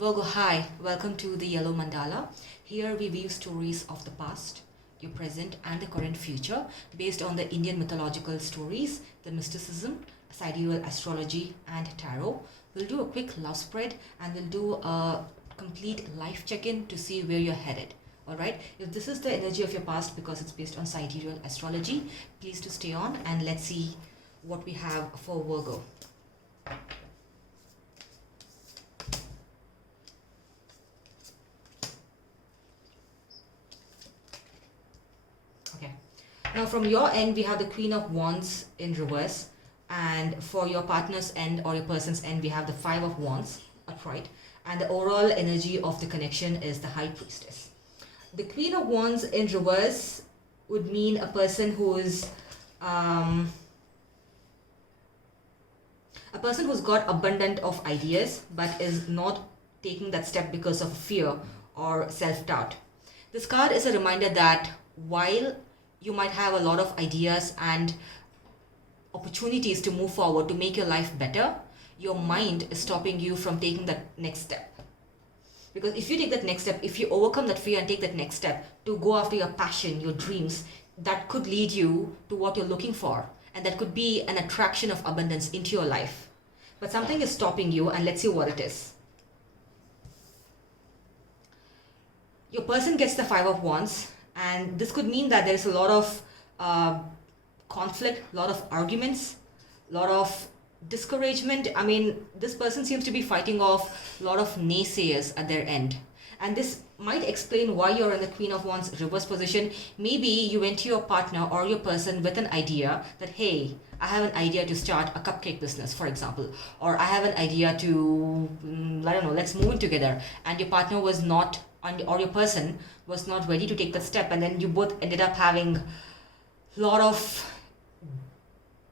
Virgo, hi, welcome to the Yellow Mandala. Here we weave stories of the past, your present, and the current future based on the Indian mythological stories, the mysticism, sidereal astrology, and tarot. We'll do a quick love spread and we'll do a complete life check-in to see where you're headed. Alright, if this is the energy of your past because it's based on sidereal astrology, please to stay on and let's see what we have for Virgo. Okay, now from your end we have the Queen of Wands in reverse, and for your partner's end or your person's end we have the Five of Wands upright, and the overall energy of the connection is the High Priestess. The Queen of Wands in reverse would mean a person who's got abundant of ideas but is not taking that step because of fear or self-doubt. This card is a reminder that while you might have a lot of ideas and opportunities to move forward to make your life better, your mind is stopping you from taking that next step. Because if you take that next step, if you overcome that fear and take that next step to go after your passion, your dreams, that could lead you to what you're looking for. And that could be an attraction of abundance into your life. But something is stopping you, and let's see what it is. Your person gets the Five of Wands, and this could mean that there's a lot of conflict, a lot of arguments, a lot of discouragement. I mean, this person seems to be fighting off a lot of naysayers at their end. And this might explain why you're in the Queen of Wands reverse position. Maybe you went to your partner or your person with an idea that, hey, I have an idea to start a cupcake business, for example. Or I have an idea to, I don't know, let's move in together. And your partner was not, or your person was not ready to take that step. And then you both ended up having a lot of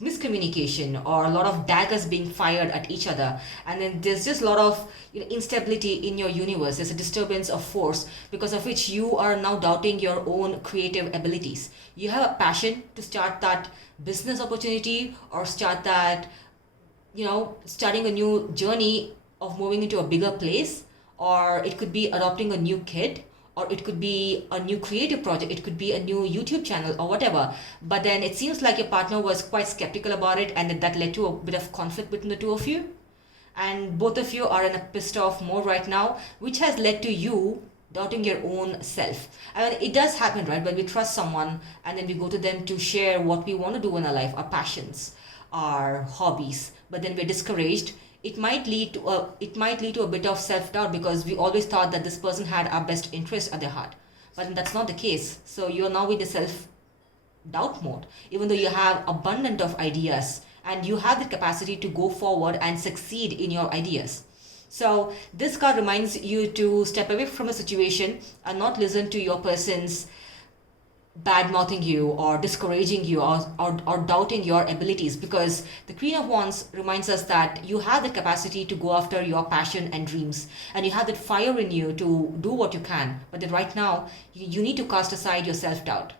miscommunication or a lot of daggers being fired at each other, and then there's just a lot of instability in your universe. There's a disturbance of force because of which you are now doubting your own creative abilities. You have a passion to start that business opportunity or start that, starting a new journey of moving into a bigger place, or it could be adopting a new kid, or it could be a new creative project, it could be a new YouTube channel or whatever. But then it seems like your partner was quite skeptical about it, and that led to a bit of conflict between the two of you. And both of you are in a pissed off mode right now, which has led to you doubting your own self. I mean, it does happen, right? When we trust someone and then we go to them to share what we want to do in our life, our passions, our hobbies, but then we're discouraged. It might lead to a bit of self-doubt because we always thought that this person had our best interest at their heart, but that's not the case. So you're now in the self-doubt mode, even though you have abundant of ideas and you have the capacity to go forward and succeed in your ideas. So this card reminds you to step away from a situation and not listen to your person's bad-mouthing you or discouraging you or doubting your abilities, because the Queen of Wands reminds us that you have the capacity to go after your passion and dreams, and you have that fire in you to do what you can, but then right now you need to cast aside your self-doubt.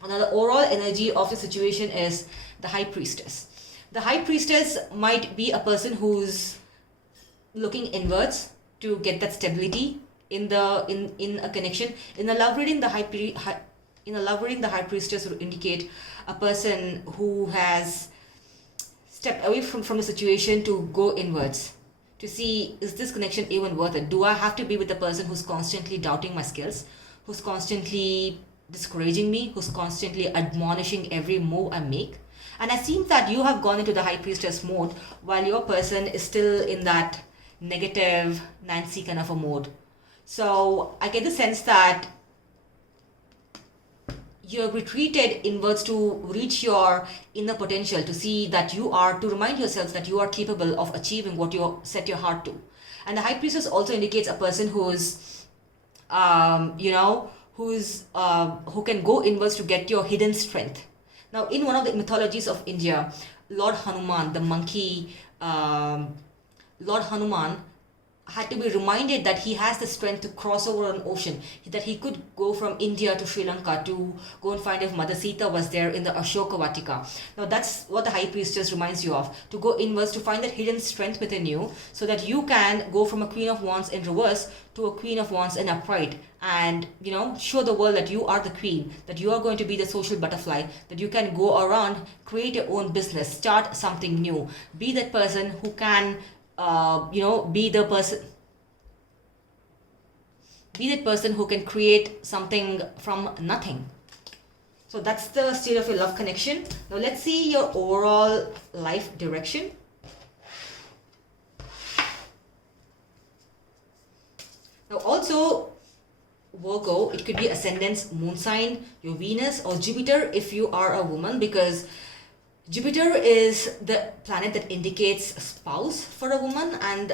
Now the overall energy of the situation is the High Priestess. The High Priestess might be a person who's looking inwards to get that stability in a connection. In a love reading, the High Priestess would indicate a person who has stepped away from the situation to go inwards, to see, is this connection even worth it? Do I have to be with a person who's constantly doubting my skills, who's constantly discouraging me, who's constantly admonishing every move I make? And it seems that you have gone into the High Priestess mode while your person is still in that negative Nancy kind of a mode. So I get the sense that you have retreated inwards to reach your inner potential, to see that to remind yourselves that you are capable of achieving what you set your heart to. And the High Priestess also indicates a person who's, who can go inwards to get your hidden strength. Now, in one of the mythologies of India, Lord Hanuman, the monkey, Lord Hanuman had to be reminded that he has the strength to cross over an ocean, that he could go from India to Sri Lanka to go and find if Mother Sita was there in the Ashoka Vatika. Now that's what the High Priestess reminds you of, to go inwards, to find that hidden strength within you, so that you can go from a Queen of Wands in reverse to a Queen of Wands in upright, and show the world that you are the queen, that you are going to be the social butterfly, that you can go around, create your own business, start something new, be that person who can be that person who can create something from nothing. So that's the state of your love connection. Now let's see your overall life direction. Now also, Virgo, it could be ascendant, moon sign, your Venus or Jupiter if you are a woman, because Jupiter is the planet that indicates spouse for a woman, and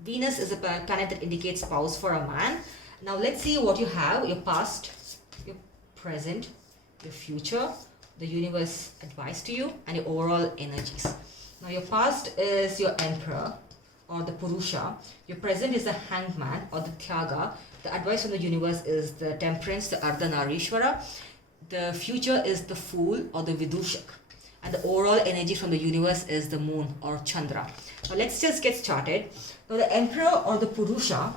Venus is a planet that indicates spouse for a man. Now let's see what you have, your past, your present, your future, the universe advice to you, and your overall energies. Now your past is your Emperor or the Purusha. Your present is the Hanged Man or the Tyaga. The advice from the universe is the Temperance, the Ardhanarishvara. The future is the Fool or the Vidushak. And the overall energy from the universe is the Moon or Chandra. Now let's just get started. Now the Emperor or the Purusha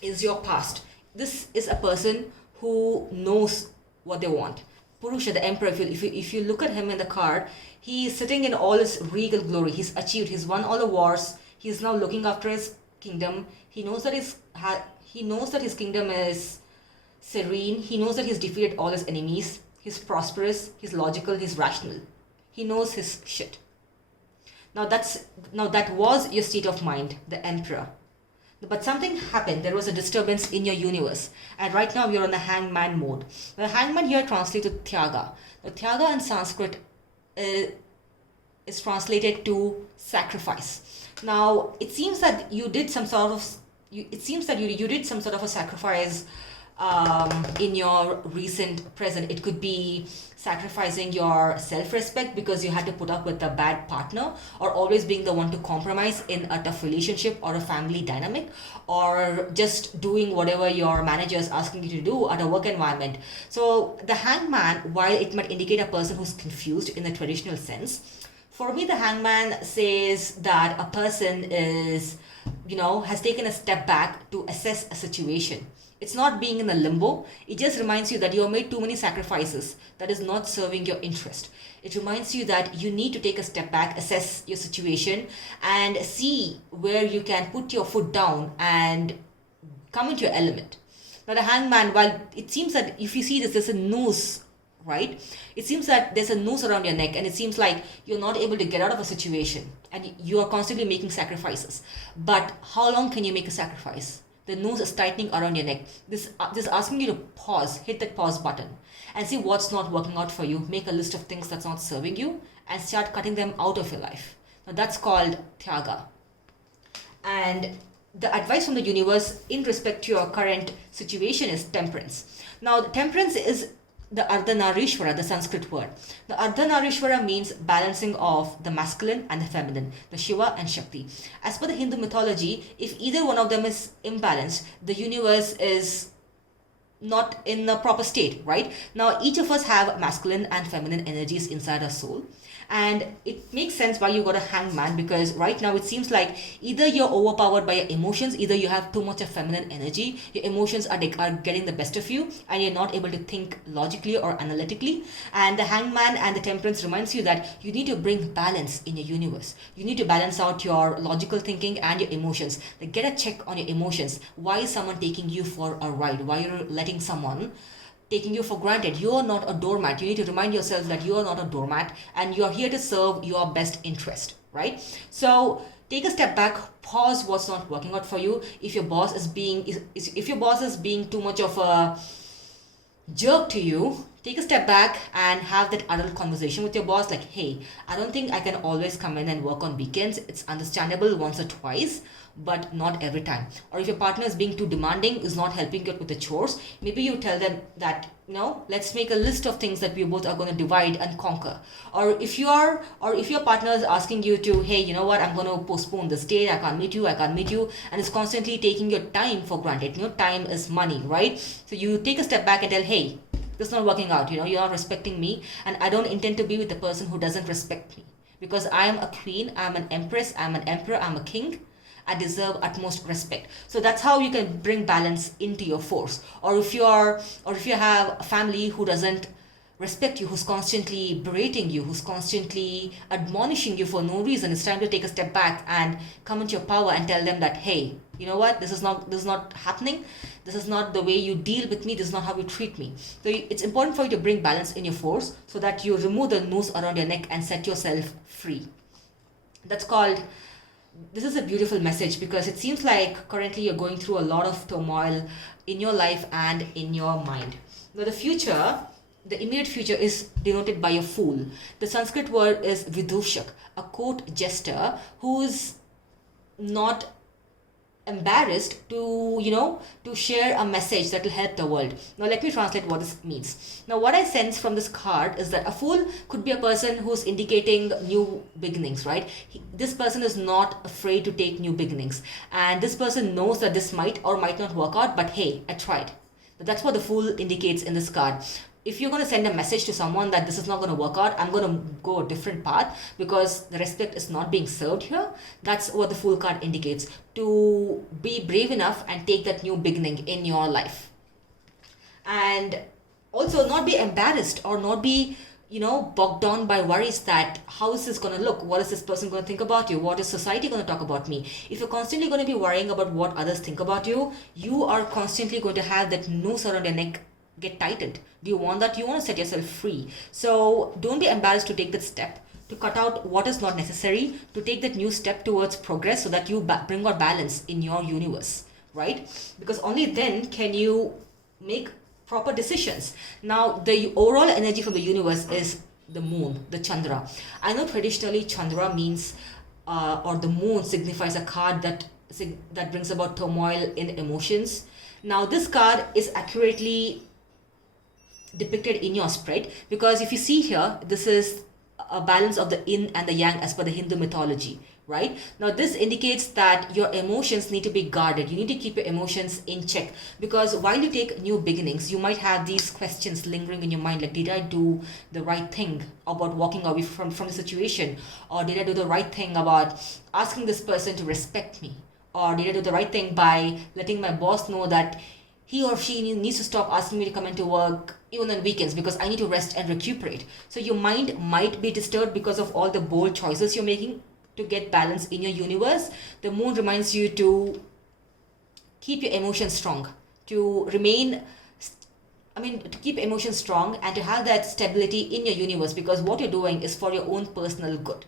is your past. This is a person who knows what they want. Purusha, the Emperor, if you look at him in the card, he is sitting in all his regal glory. He's achieved, he's won all the wars. He's now looking after his kingdom. He knows that his kingdom is serene. He knows that he's defeated all his enemies. He's prosperous, he's logical, he's rational. He knows his shit. Now that was your state of mind, the Emperor. But something happened. There was a disturbance in your universe, and right now you're on the Hangman mode. The Hangman here translates to Tyaga. The Tyaga in Sanskrit is translated to sacrifice. Now it seems that you did some sort of a sacrifice in your recent present. It could be sacrificing your self-respect because you had to put up with a bad partner, or always being the one to compromise in a tough relationship or a family dynamic, or just doing whatever your manager is asking you to do at a work environment. So the Hangman, while it might indicate a person who's confused in the traditional sense, for me the Hangman says that a person is, has taken a step back to assess a situation. It's not being in a limbo. It just reminds you that you have made too many sacrifices that is not serving your interest. It reminds you that you need to take a step back, assess your situation, and see where you can put your foot down and come into your element. Now the Hangman, while it seems that if you see this, there's a noose, right? It seems that there's a noose around your neck, and it seems like you're not able to get out of a situation and you are constantly making sacrifices. But how long can you make a sacrifice? The noose is tightening around your neck. This is asking you to pause, hit that pause button and see what's not working out for you. Make a list of things that's not serving you and start cutting them out of your life. Now that's called Tyaga. And the advice from the universe in respect to your current situation is temperance. Now the temperance is the Ardhanarishvara, the Sanskrit word. The Ardhanarishvara means balancing of the masculine and the feminine, the Shiva and Shakti. As per the Hindu mythology, if either one of them is imbalanced, the universe is not in the proper state, right? Now each of us have masculine and feminine energies inside our soul. And it makes sense why you got a Hangman, because right now it seems like either you're overpowered by your emotions, either you have too much of feminine energy, your emotions are getting the best of you and you're not able to think logically or analytically. And the Hangman and the Temperance reminds you that you need to bring balance in your universe. You need to balance out your logical thinking and your emotions. Like, get a check on your emotions. Why is someone taking you for a ride? Why you're letting someone taking you for granted? You are not a doormat. You need to remind yourself that you are not a doormat and you are here to serve your best interest, right? So take a step back, pause what's not working out for you. If your boss is being too much of a jerk to you, take a step back and have that adult conversation with your boss, like, hey, I don't think I can always come in and work on weekends. It's understandable once or twice, but not every time. Or if your partner is being too demanding, is not helping you with the chores, maybe you tell them that, let's make a list of things that we both are going to divide and conquer. Or if your partner is asking you to, hey, you know what, I'm going to postpone this date, I can't meet you, and it's constantly taking your time for granted. Time is money, right? So you take a step back and tell, hey, this is not working out, you're not respecting me, and I don't intend to be with the person who doesn't respect me, because I am a queen, I'm an empress, I'm an emperor, I'm a king. I deserve utmost respect. So that's how you can bring balance into your force. Or if you have a family who doesn't respect you, who's constantly berating you, who's constantly admonishing you for no reason, it's time to take a step back and come into your power and tell them that, hey, you know what, this is not happening. This is not the way you deal with me. This is not how you treat me. So it's important for you to bring balance in your force so that you remove the noose around your neck and set yourself free. This is a beautiful message, because it seems like currently you're going through a lot of turmoil in your life and in your mind. Now the immediate future is denoted by a fool. The Sanskrit word is vidurshak, a court jester who's not embarrassed to share a message that will help the world. Now let me translate what this means. Now what I sense from this card is that a fool could be a person who's indicating new beginnings, right? This person is not afraid to take new beginnings, and this person knows that this might or might not work out, but hey, I tried. That's what the fool indicates in this card. If you're going to send a message to someone that this is not going to work out, I'm going to go a different path because the respect is not being served here, that's what the Fool card indicates. To be brave enough and take that new beginning in your life. And also not be embarrassed or not be bogged down by worries that how is this going to look? What is this person going to think about you? What is society going to talk about me? If you're constantly going to be worrying about what others think about you, you are constantly going to have that noose around your neck get tightened. Do you want that? You want to set yourself free. So don't be embarrassed to take that step, to cut out what is not necessary, to take that new step towards progress so that you bring out balance in your universe, right? Because only then can you make proper decisions. Now, the overall energy from the universe is the moon, the Chandra. I know traditionally Chandra means, or the moon signifies a card that brings about turmoil in emotions. Now, this card is accurately depicted in your spread, because if you see here, this is a balance of the yin and the yang as per the Hindu mythology, right? Now this indicates that your emotions need to be guarded. You need to keep your emotions in check, because while you take new beginnings, you might have these questions lingering in your mind, like, did I do the right thing about walking away from the situation? Or did I do the right thing about asking this person to respect me? Or did I do the right thing by letting my boss know that he or she needs to stop asking me to come into work even on weekends because I need to rest and recuperate? So your mind might be disturbed because of all the bold choices you're making to get balance in your universe. The moon reminds you to keep your emotions strong, to keep emotions strong and to have that stability in your universe, because what you're doing is for your own personal good.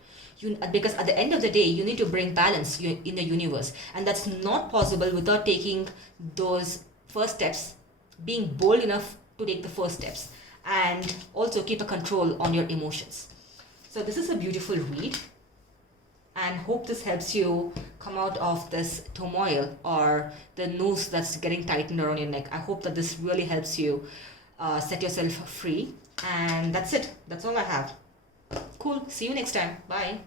Because at the end of the day, you need to bring balance in the universe, and that's not possible without taking those first steps, being bold enough to take the first steps, and also keep a control on your emotions. So this is a beautiful read, and hope this helps you come out of this turmoil or the noose that's getting tightened around your neck. I hope that this really helps you set yourself free. And that's it. That's all I have. Cool. See you next time. Bye.